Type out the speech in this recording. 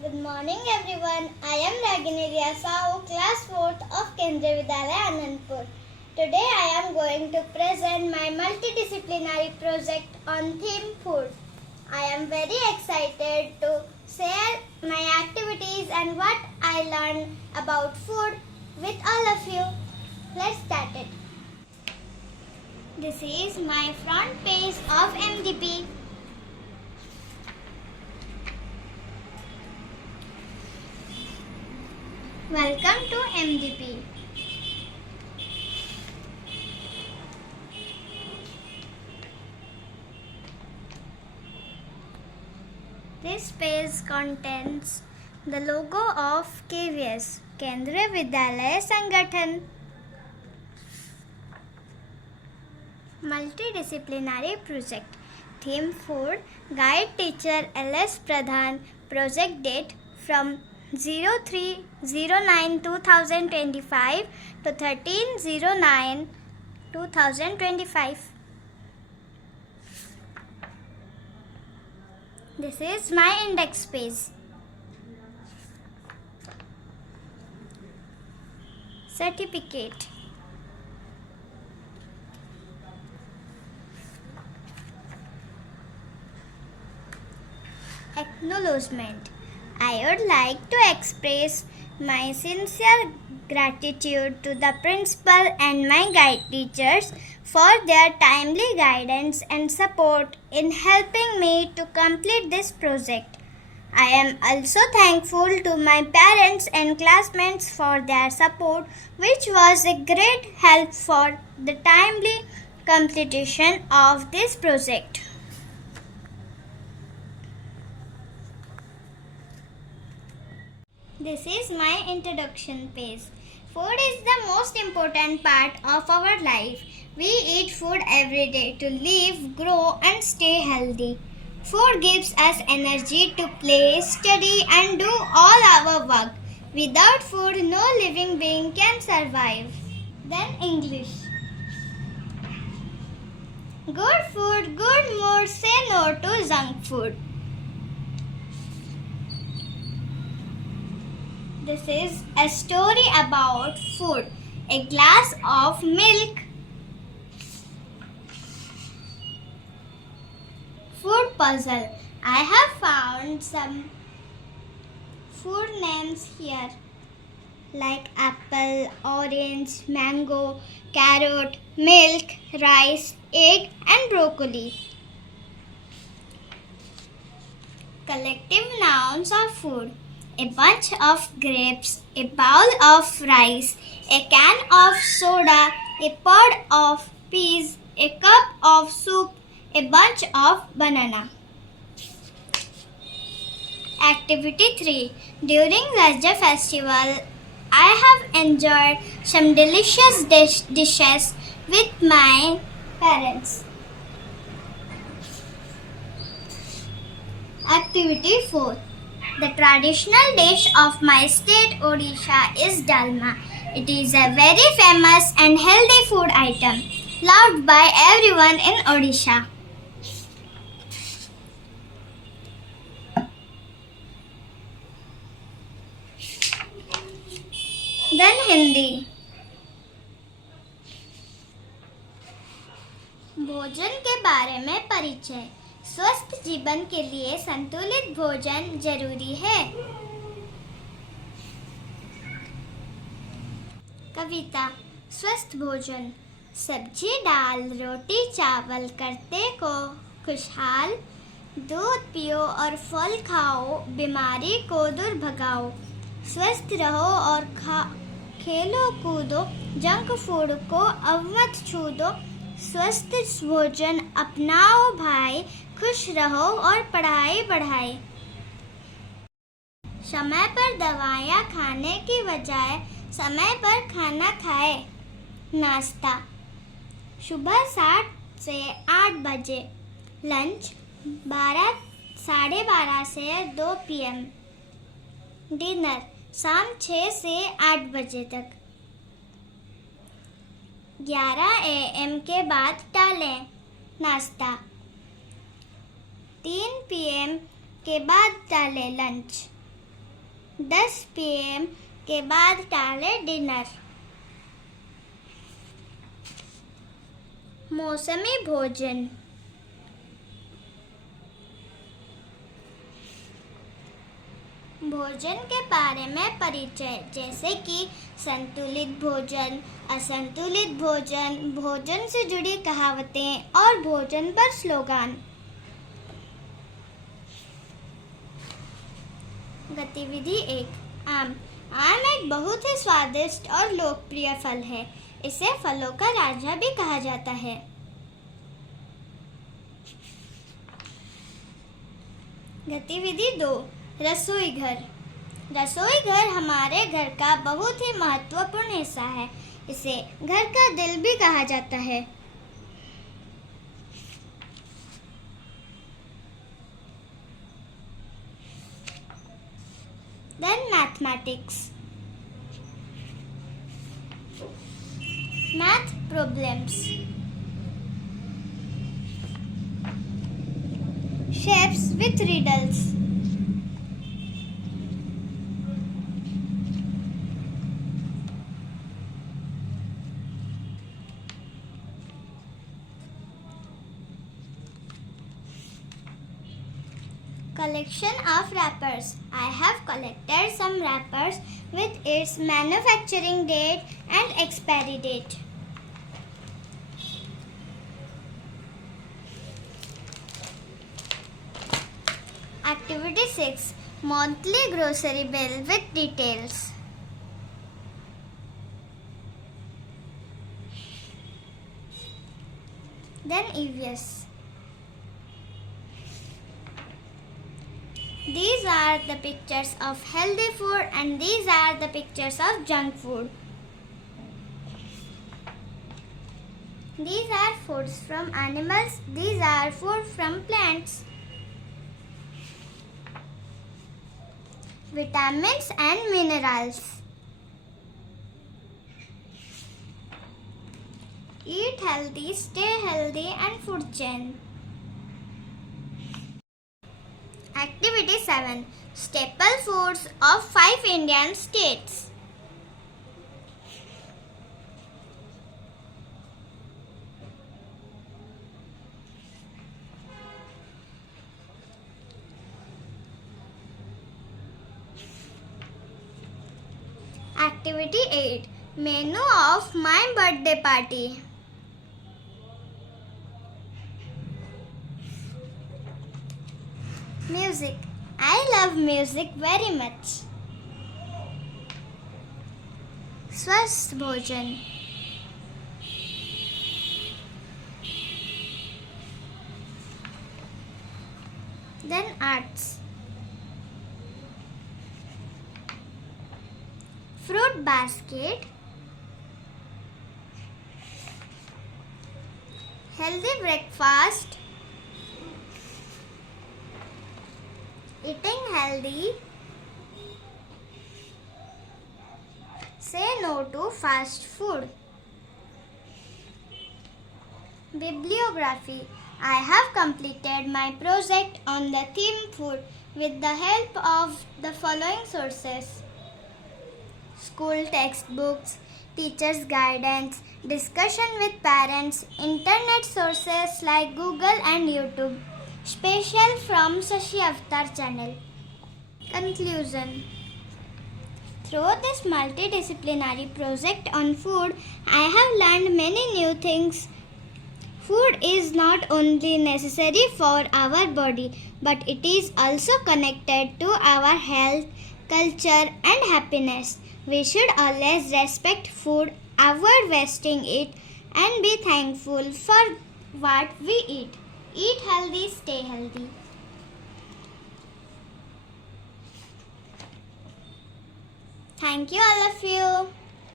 Good morning everyone. I am Ragini Sahu, class 4th of Kendriya Vidyalaya Anandpur. Today I am going to present my multidisciplinary project on theme food. I am very excited to share my activities and what I learned about food with all of you. Let's start it. This is my front page of MDP. Welcome to MDP. This page contains the logo of KVS, Kendriya Vidyalaya Sangathan. Multidisciplinary Project. Theme Food. Guide Teacher LS Pradhan. Project date from 03/09/2025 to 13/09/2025. This is my index page. Certificate. Acknowledgement. I would like to express my sincere gratitude to the principal and my guide teachers for their timely guidance and support in helping me to complete this project. I am also thankful to my parents and classmates for their support, which was a great help for the timely completion of this project. This is my introduction page. Food is the most important part of our life. We eat food every day to live, grow, and stay healthy. Food gives us energy to play, study, and do all our work. Without food, no living being can survive. Then English. Good food, good mood, say no to junk food. This is a story about food. A glass of milk. Food puzzle. I have found some food names here like apple, orange, mango, carrot, milk, rice, egg and broccoli. Collective nouns of food. A bunch of grapes, a bowl of rice, a can of soda, a pod of peas, a cup of soup, a bunch of banana. Activity 3. During Rajya festival, I have enjoyed some delicious dishes with my parents. Activity 4. The traditional dish of my state Odisha is dalma. It is a very famous and healthy food item, loved by everyone in Odisha. Then Hindi. भोजन के बारे में परिचय. स्वस्थ जीवन के लिए संतुलित भोजन जरूरी है. कविता. स्वस्थ भोजन. सब्जी दाल रोटी चावल करते को खुशहाल. दूध पियो और फल खाओ, बीमारी को दूर भगाओ. स्वस्थ रहो और खेलो कूदो, जंक फूड को अब मत छू दो. स्वस्थ भोजन अपनाओ भाई, खुश रहो और पढ़ाई बढ़ाई. समय पर दवाइयाँ खाने की बजाय समय पर खाना खाए. नाश्ता. सुबह 7 से 8 बजे. लंच 12:30 से 2 PM. डिनर शाम 6 से 8 बजे तक. 11 AM के बाद टालें नाश्ता. 3 PM के बाद डालें लंच. 10 PM के बाद टालें डिनर। मौसमी भोजन। भोजन के बारे में परिचय, जैसे कि संतुलित भोजन, असंतुलित भोजन, भोजन से जुड़ी कहावतें और भोजन पर स्लोगन। गतिविधि 1। आम। आम एक बहुत ही स्वादिष्ट और लोकप्रिय फल है। इसे फलों का राजा भी कहा जाता है। गतिविधि 2। रसोई घर। रसोई घर हमारे घर का बहुत ही महत्वपूर्ण हिस्सा है। इसे घर का दिल भी कहा जाता है। Then mathematics. Math problems. Shapes with riddles. Collection of wrappers. I have collected some wrappers with its manufacturing date and expiry date. Activity 6. Monthly grocery bill with details. Then EVS. These are the pictures of healthy food and these are the pictures of junk food. These are foods from animals. These are food from plants. Vitamins and minerals. Eat healthy, stay healthy and food chain. Activity 7. Staple foods of 5 Indian states. Activity 8. Menu of my birthday party. Music. I love music very much. स्वस्थ भोजन. Then arts. Fruit basket. Healthy breakfast. Eating healthy. Say no to fast food. Bibliography. I have completed my project on the theme food with the help of the following sources: school textbooks, teachers' guidance, discussion with parents, internet sources like Google and YouTube. Special from Shashiavtar channel. Conclusion. Through this multidisciplinary project on food, I have learned many new things. Food is not only necessary for our body, but it is also connected to our health, culture, and happiness. We should always respect food, avoid wasting it, and be thankful for what we eat. Eat healthy, stay healthy. Thank you, all of you.